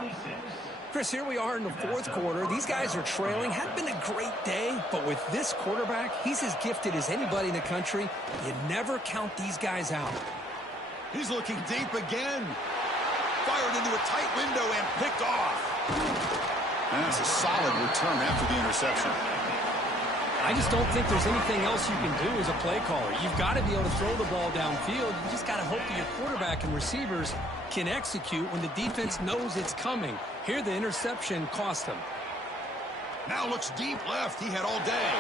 Chris, here we are in the 4th quarter. These guys are trailing. Hadn't been a great day, but with this quarterback, he's as gifted as anybody in the country. You never count these guys out. He's looking deep again. Fired into a tight window and picked off. And that's a solid return after the interception. I just don't think there's anything else you can do as a play caller. You've got to be able to throw the ball downfield. You just got to hope that your quarterback and receivers can execute when the defense knows it's coming. Here, the interception cost him. Now looks deep left. He had all day.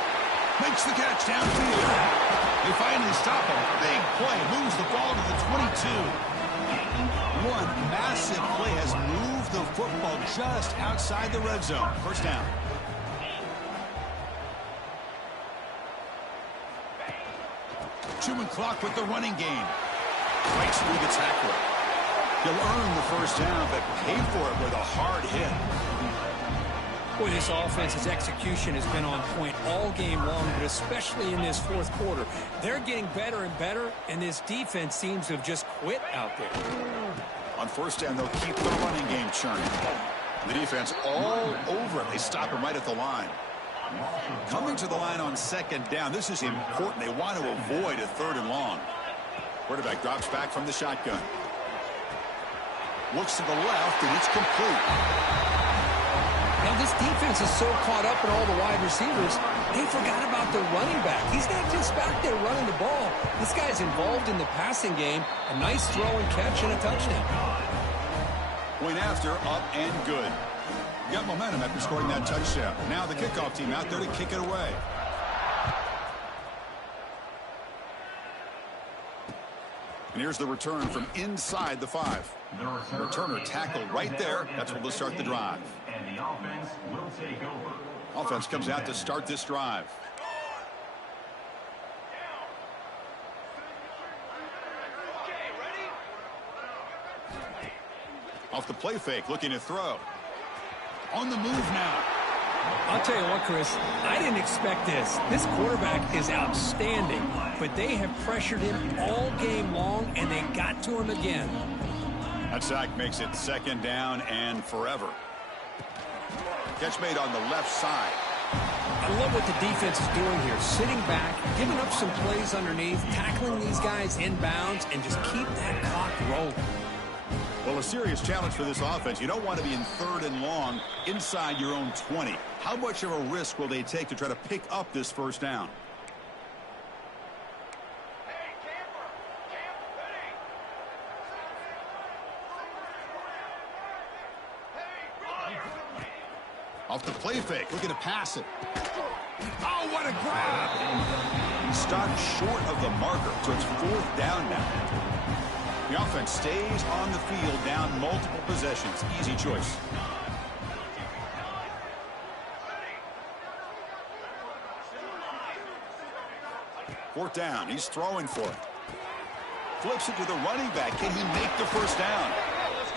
Makes the catch downfield. They finally stop him. Big play. Moves the ball to the 22. One massive play has moved the football just outside the red zone. 1st down. Truman clock with the running game. Breaks through the tackler. He'll earn the 1st down, but pay for it with a hard hit. Boy, this offense's execution has been on point all game long, but especially in this 4th quarter. They're getting better and better, and this defense seems to have just quit out there. On 1st down, they'll keep the running game churning. The defense all over it. They stop him right at the line. Coming to the line on 2nd down. This is important. They want to avoid a 3rd and long. Quarterback drops back from the shotgun. Looks to the left, and it's complete. Now, this defense is so caught up in all the wide receivers, they forgot about their running back. He's not just back there running the ball. This guy's involved in the passing game. A nice throw and catch and a touchdown. Point after, up and good. Got momentum after scoring that touchdown. Now the kickoff team out there to kick it away. And here's the return from inside the 5. Returner tackled right there. That's where we'll start the drive. And the offense will take over. Offense comes out to start this drive. Off the play fake, looking to throw. On the move now. I'll tell you what, Chris, I didn't expect this. This quarterback is outstanding, but they have pressured him all game long, and they got to him again. That sack makes it 2nd down and forever. Catch made on the left side. I love what the defense is doing here. Sitting back, giving up some plays underneath, tackling these guys inbounds, and just keep that clock rolling. Well, a serious challenge for this offense. You don't want to be in 3rd and long inside your own 20. How much of a risk will they take to try to pick up this first down? Off the play fake, looking to pass it. Oh, what a grab! He stopped short of the marker, so it's 4th down now. The offense stays on the field, down multiple possessions. Easy choice. Fourth down, he's throwing for it. Flips it to the running back. Can he make the first down?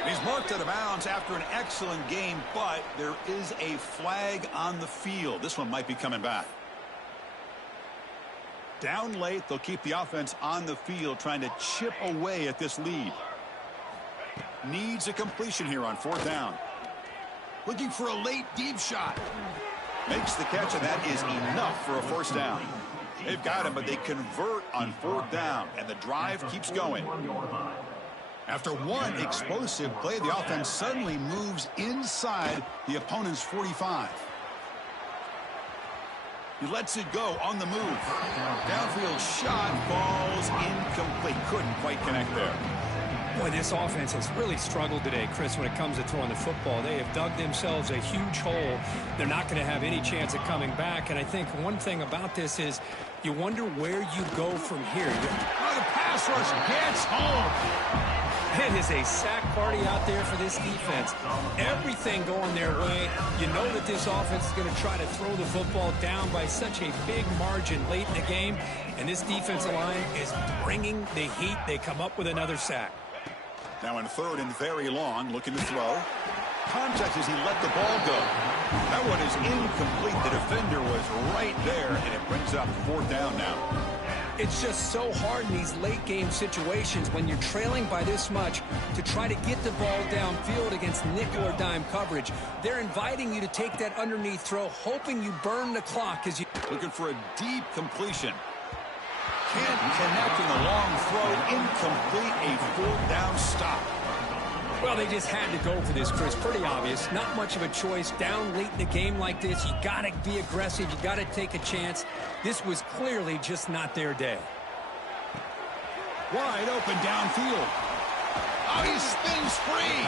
He's marked out of bounds after an excellent game, but there is a flag on the field. This one might be coming back. Down late, they'll keep the offense on the field, trying to chip away at this lead. Needs a completion here on 4th down. Looking for a late deep shot. Makes the catch, and that is enough for a first down. They've got him, but they convert on 4th down, and the drive keeps going. After one explosive play, the offense suddenly moves inside the opponent's 45. He lets it go on the move. Downfield shot falls incomplete. Couldn't quite connect there. Boy, this offense has really struggled today, Chris, when it comes to throwing the football. They have dug themselves a huge hole. They're not going to have any chance of coming back. And I think one thing about this is you wonder where you go from here. Oh, the pass rush gets home. It is a sack party out there for this defense. Everything going their way. You know that this offense is going to try to throw the football down by such a big margin late in the game. And this defensive line is bringing the heat. They come up with another sack. Now in 3rd and very long, looking to throw. Contact as he let the ball go. That one is incomplete. The defender was right there, and it brings up 4th down now. It's just so hard in these late game situations when you're trailing by this much to try to get the ball downfield against nickel or dime coverage. They're inviting you to take that underneath throw, hoping you burn the clock as you... Looking for a deep completion. Can't connect in the long throw. Incomplete. A 4th down stop. Well, they just had to go for this, Chris. Pretty obvious. Not much of a choice. Down late in the game like this, you got to be aggressive. You got to take a chance. This was clearly just not their day. Wide open downfield. Oh, he spins free.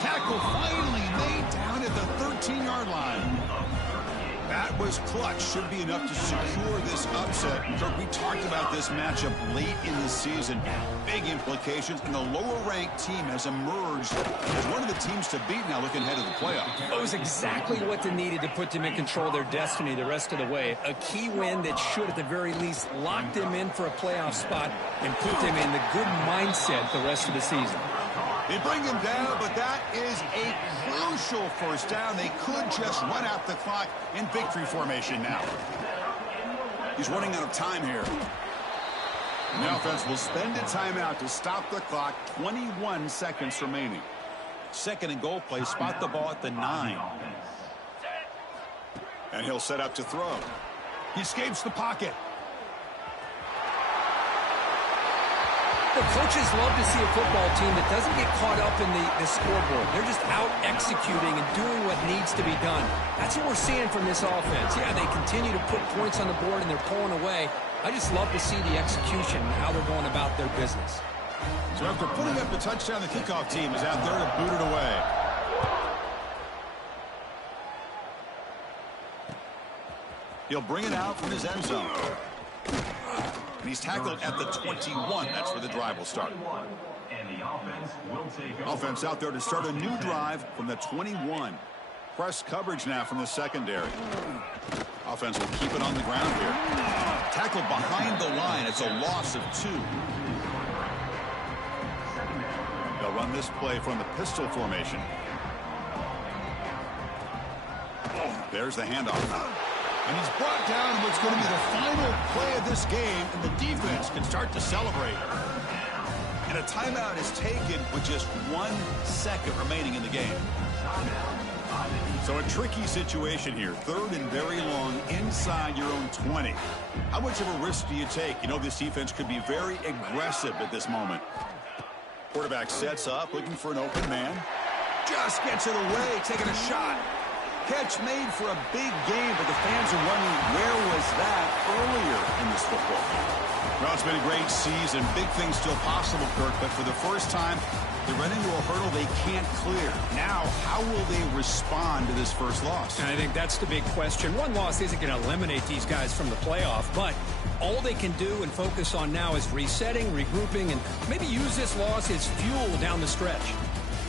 Tackle finally made down at the 13-yard line. That was clutch. Should be enough to secure this upset. Kirk, we talked about this matchup late in the season. Big implications, and the lower-ranked team has emerged as one of the teams to beat now looking ahead of the playoffs. It was exactly what they needed to put them in control of their destiny the rest of the way. A key win that should, at the very least, lock them in for a playoff spot and put them in the good mindset the rest of the season. They bring him down, but that is a crucial first down. They could just run out the clock in victory formation now. He's running out of time here. And the offense will spend a timeout to stop the clock. 21 seconds remaining. 2nd and goal play. Spot the ball at the 9. And he'll set up to throw. He escapes the pocket. The coaches love to see a football team that doesn't get caught up in the scoreboard. They're just out executing and doing what needs to be done. That's what we're seeing from this offense. Yeah, they continue to put points on the board and they're pulling away. I just love to see the execution and how they're going about their business. So after putting up the touchdown, the kickoff team is out there to boot it away. He'll bring it out from his end zone. And he's tackled at the 21. That's where the drive will start. And the offense will take over. Offense out there to start a new drive from the 21. Press coverage now from the secondary. Offense will keep it on the ground here. Tackled behind the line. It's a loss of 2. They'll run this play from the pistol formation. There's the handoff. And he's brought down what's going to be the final play of this game, and the defense can start to celebrate. And a timeout is taken with just 1 second remaining in the game. So a tricky situation here. 3rd and very long inside your own 20. How much of a risk do you take? You know this defense could be very aggressive at this moment. Quarterback sets up, looking for an open man. Just gets it away, taking a shot. Catch made for a big game, but the fans are wondering where was that earlier in this football game. Well, it's been a great season. Big things still possible, Kirk, but for the first time, they run into a hurdle they can't clear. Now, how will they respond to this first loss? And I think that's the big question. One loss isn't going to eliminate these guys from the playoff, but all they can do and focus on now is resetting, regrouping, and maybe use this loss as fuel down the stretch.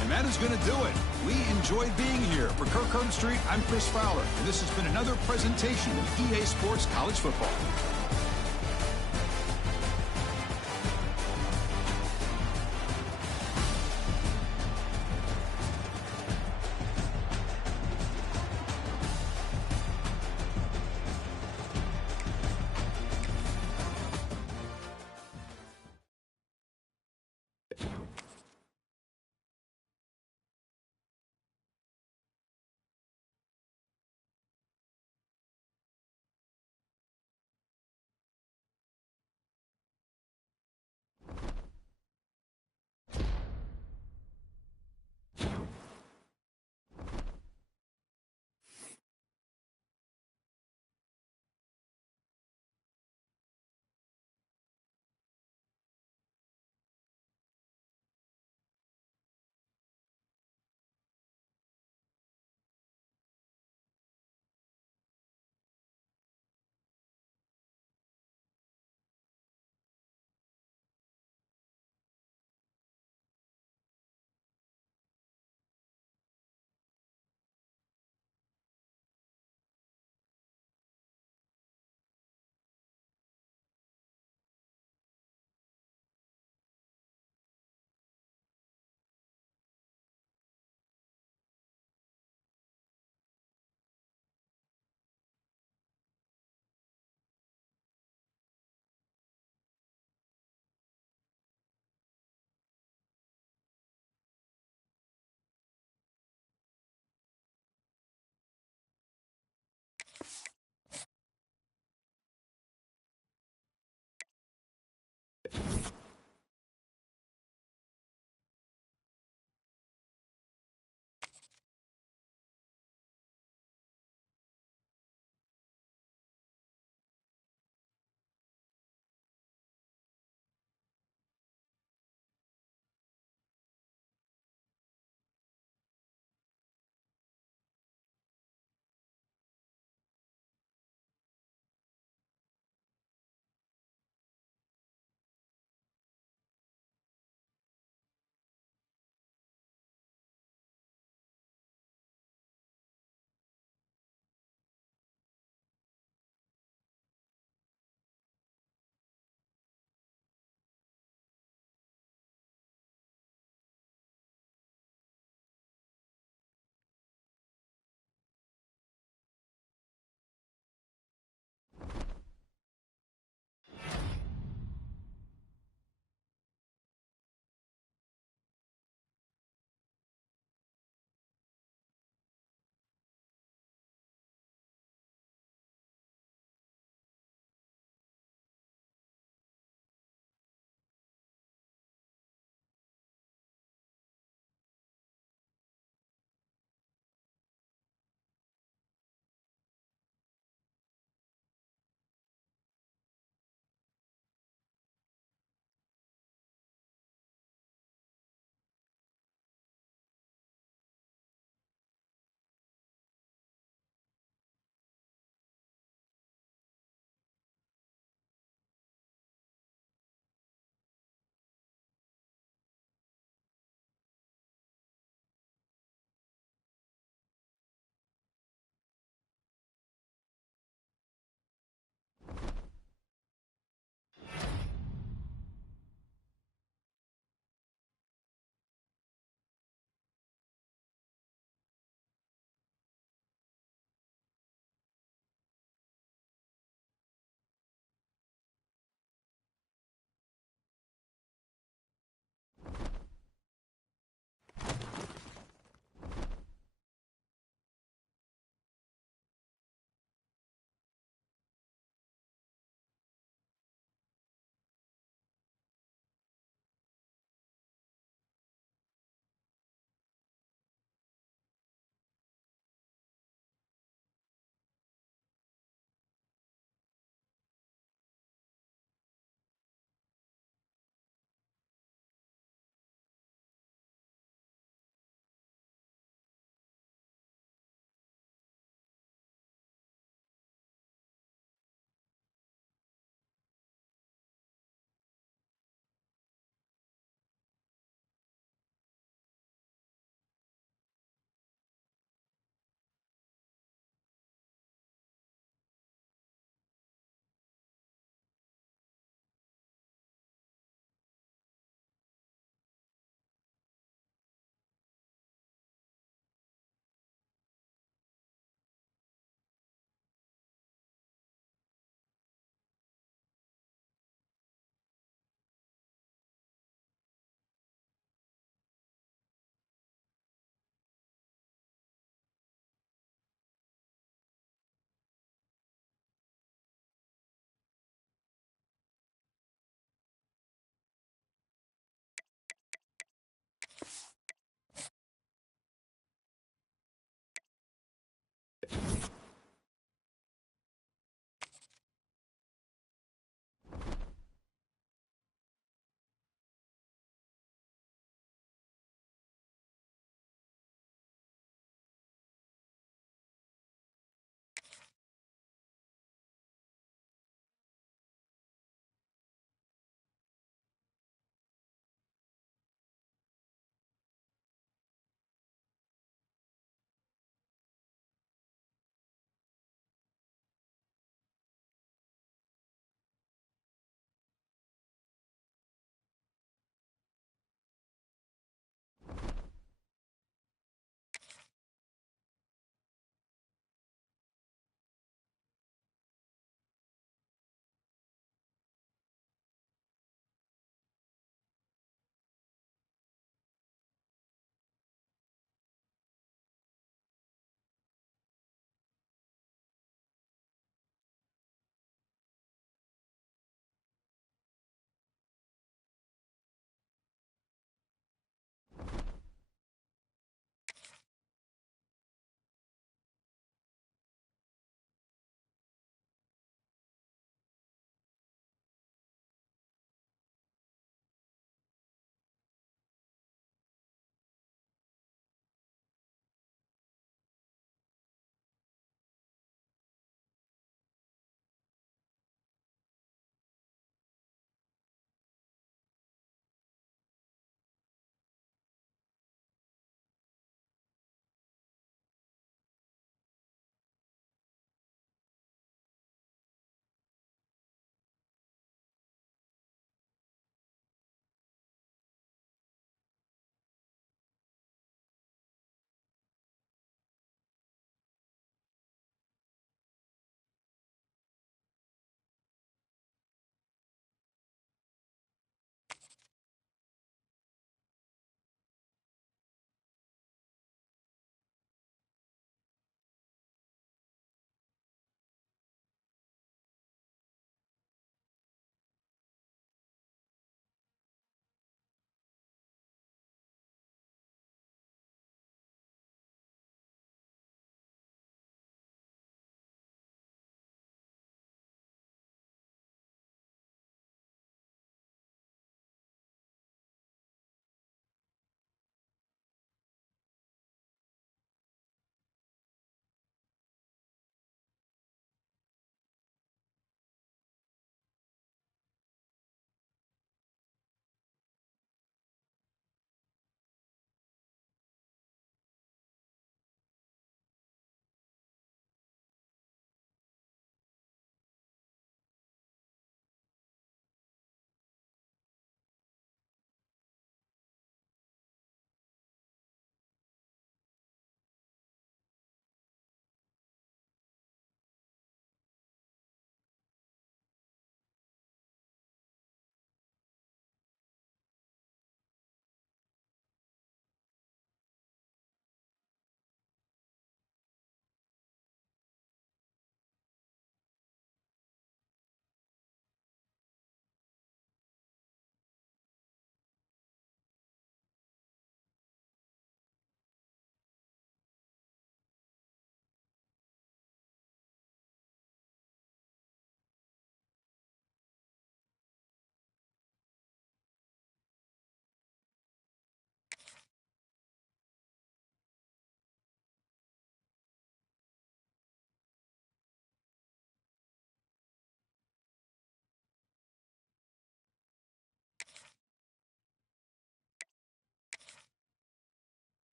And that is going to do it. We enjoyed being here. For Kirk Herbstreit, I'm Chris Fowler, and this has been another presentation of EA Sports College Football.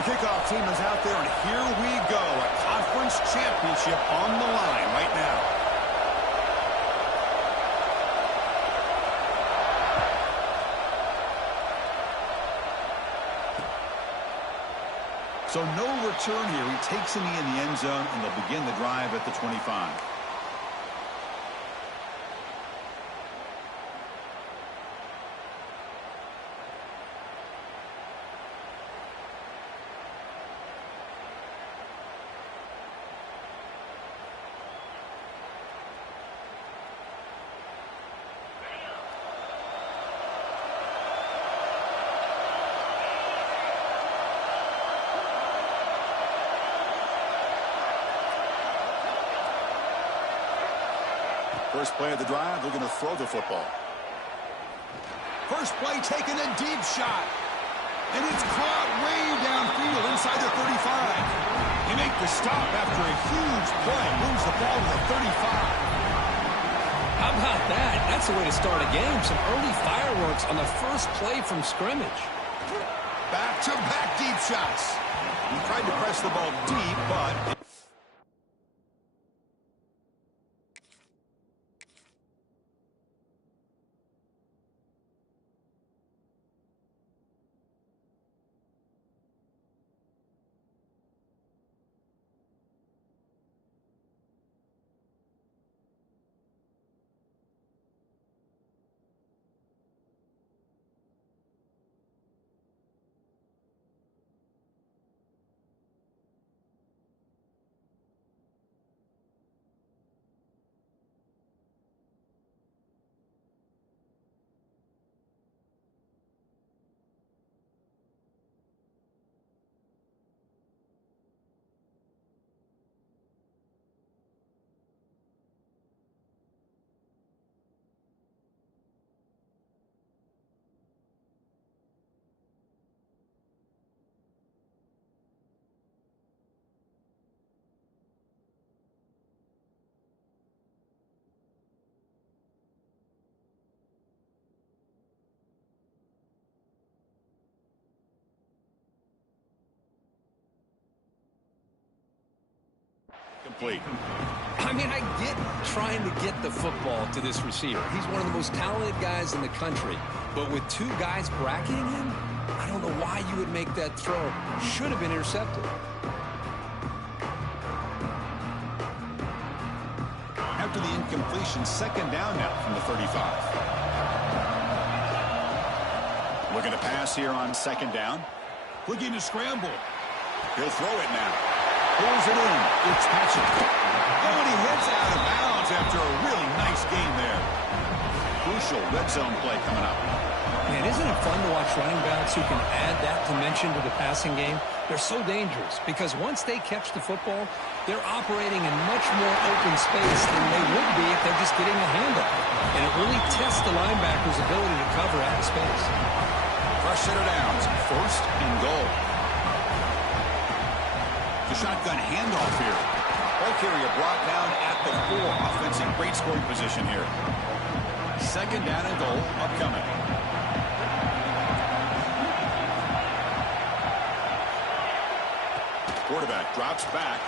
The kickoff team is out there, and here we go. A conference championship on the line right now. So no return here. He takes in the end zone, and they'll begin the drive at the 25. First play of the drive, they're going to throw the football. First play taking a deep shot. And it's caught way downfield inside the 35. He makes the stop after a huge play. Moves the ball to the 35. How about that? That's the way to start a game. Some early fireworks on the first play from scrimmage. Back-to-back deep shots. He tried to press the ball deep, but... complete. I mean, I get trying to get the football to this receiver. He's one of the most talented guys in the country. But with two guys bracketing him, I don't know why you would make that throw. Should have been intercepted. After the incompletion, second down now from the 35. Looking to pass here on second down. Looking to scramble. He'll throw it now. Pulls it in. It's Patrick. Oh, and he heads out of bounds after a really nice game there. Crucial red zone play coming up. Man, isn't it fun to watch running backs who can add that dimension to the passing game? They're so dangerous because once they catch the football, they're operating in much more open space than they would be if they're just getting a handoff. And it really tests the linebacker's ability to cover out of space. Fresh set of downs. First and goal. The shotgun handoff here. Ball carrier brought down at the 4. Offensive great scoring position here. Second down and goal upcoming. Quarterback drops back.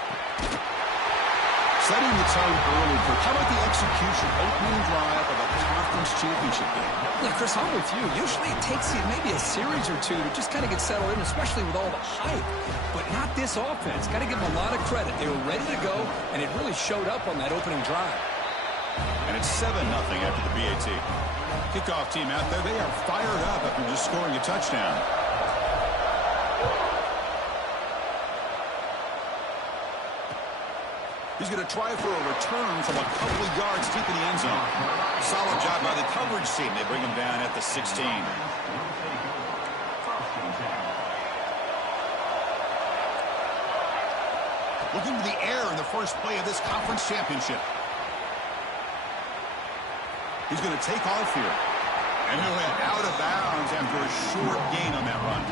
Setting the tone early for how about the execution opening drive of a conference championship game? Yeah, Chris, I'm with you. Usually it takes you maybe a series or two to just kind of get settled in, especially with all the hype. But not this offense. Got to give them a lot of credit. They were ready to go, and it really showed up on that opening drive. And it's 7-0 after the BAT. Kickoff team out there, they are fired up after just scoring a touchdown. He's going to try for a return from a couple of yards deep in the end zone. Solid job by the coverage team. They bring him down at the 16. Looking to the air in the first play of this conference championship. He's going to take off here. And he'll head out of bounds after a short gain on that run.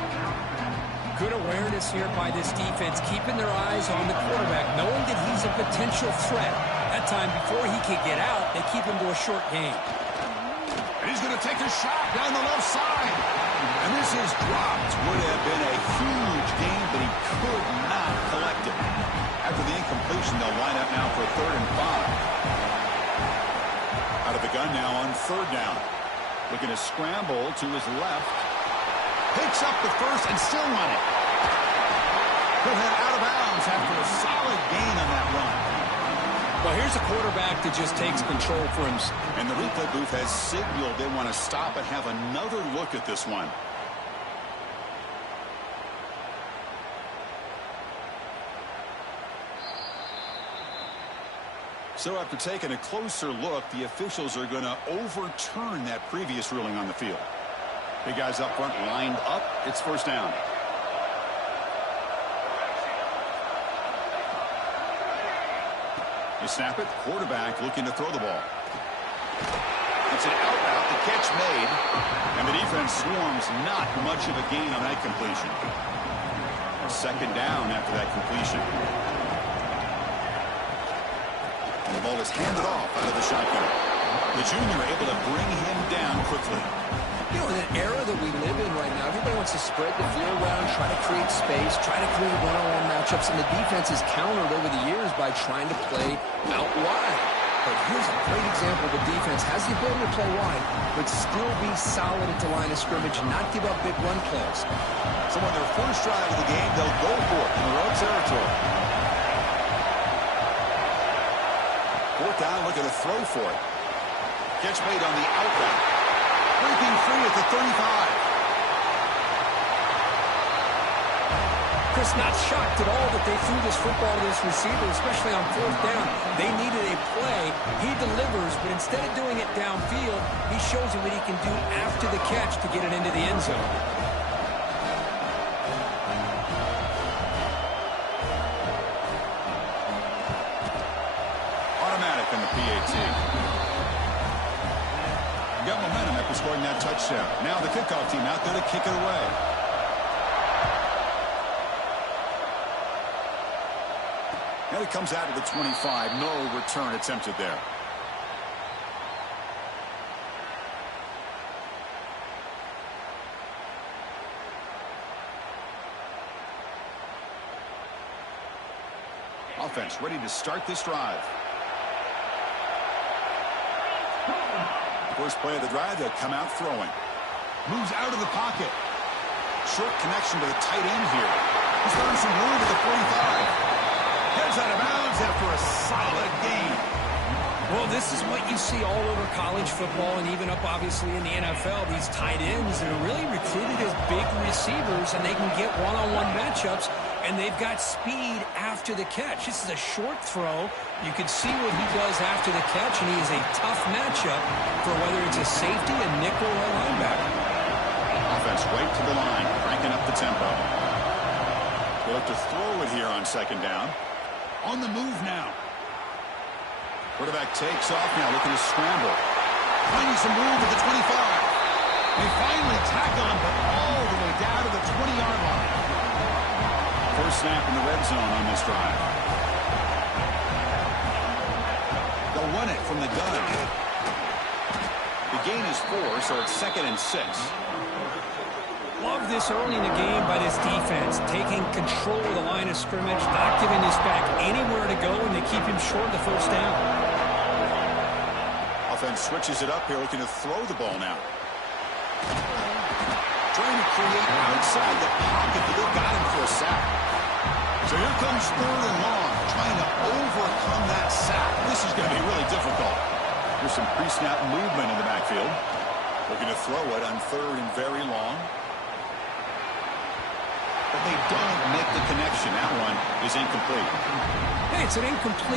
Good awareness here by this defense, keeping their eyes on the quarterback, knowing that he's a potential threat. That time, before he can get out, they keep him to a short gain. And he's going to take a shot down the left side. And this is dropped. Would have been a huge gain, but he could not collect it. After the incompletion, they'll line up now for 3rd and 5. Out of the gun now on 3rd down. Looking to scramble to his left. Picks up the first and still on it. He'll head out of bounds after a solid gain on that run. Well, here's a quarterback that just takes control for himself. And the replay booth has signaled they want to stop and have another look at this one. So after taking a closer look, the officials are going to overturn that previous ruling on the field. Big guys up front lined up. It's 1st down. You snap it. Quarterback looking to throw the ball. It's an out route. The catch made. And the defense swarms. Not much of a gain on that completion. 2nd down after that completion. And the ball is handed off out of the shotgun. The junior able to bring him down quickly. You know, in an era that we live in right now, everybody wants to spread the field around, try to create space, try to create one-on-one matchups, and the defense is countered over the years by trying to play out wide. But here's a great example of a defense has the ability to play wide, but still be solid at the line of scrimmage and not give up big run plays. So on their first drive of the game, they'll go for it in their own territory. 4th down, looking to throw for it. Catch made on the out route. Breaking free at the 35. Chris, not shocked at all that they threw this football to this receiver, especially on 4th down. They needed a play. He delivers, but instead of doing it downfield, he shows you what he can do after the catch to get it into the end zone. Automatic on the PAT. Got momentum after scoring that touchdown. Now the kickoff team out there to kick it away. And it comes out of the 25. No return attempted there. Offense ready to start this drive. First play of the drive, they'll come out throwing. Moves out of the pocket. Short connection to the tight end here. He's found some room at the 45. Heads out of bounds after a solid gain. Well, this is what you see all over college football and even up, obviously, in the NFL. These tight ends that are really recruited as big receivers, and they can get one-on-one matchups, and they've got speed after the catch. This is a short throw. You can see what he does after the catch, and he is a tough matchup for whether it's a safety, a nickel, or a linebacker. Offense right to the line, cranking up the tempo. They look to throw it here on 2nd down. On the move now. Quarterback takes off now, looking to scramble. Finding some room at the 25. They finally tackle him, but all the way down to the 20-yard line. First snap in the red zone on this drive. They'll run it from the gun. The gain is 4, so it's 2nd and 6. Love this early in the game by this defense, taking control of the line of scrimmage, not giving this back anywhere to go, and they keep him short of the 1st down. Offense switches it up here, looking to throw the ball now. Trying to create outside the pocket, but they've got him for a sack. So here comes 3rd and long, trying to overcome that sack. This is going to be really difficult. There's some pre-snap movement in the backfield. Looking to throw it on 3rd and very long. But they don't make the connection. That one is incomplete. Hey, it's an incomplete.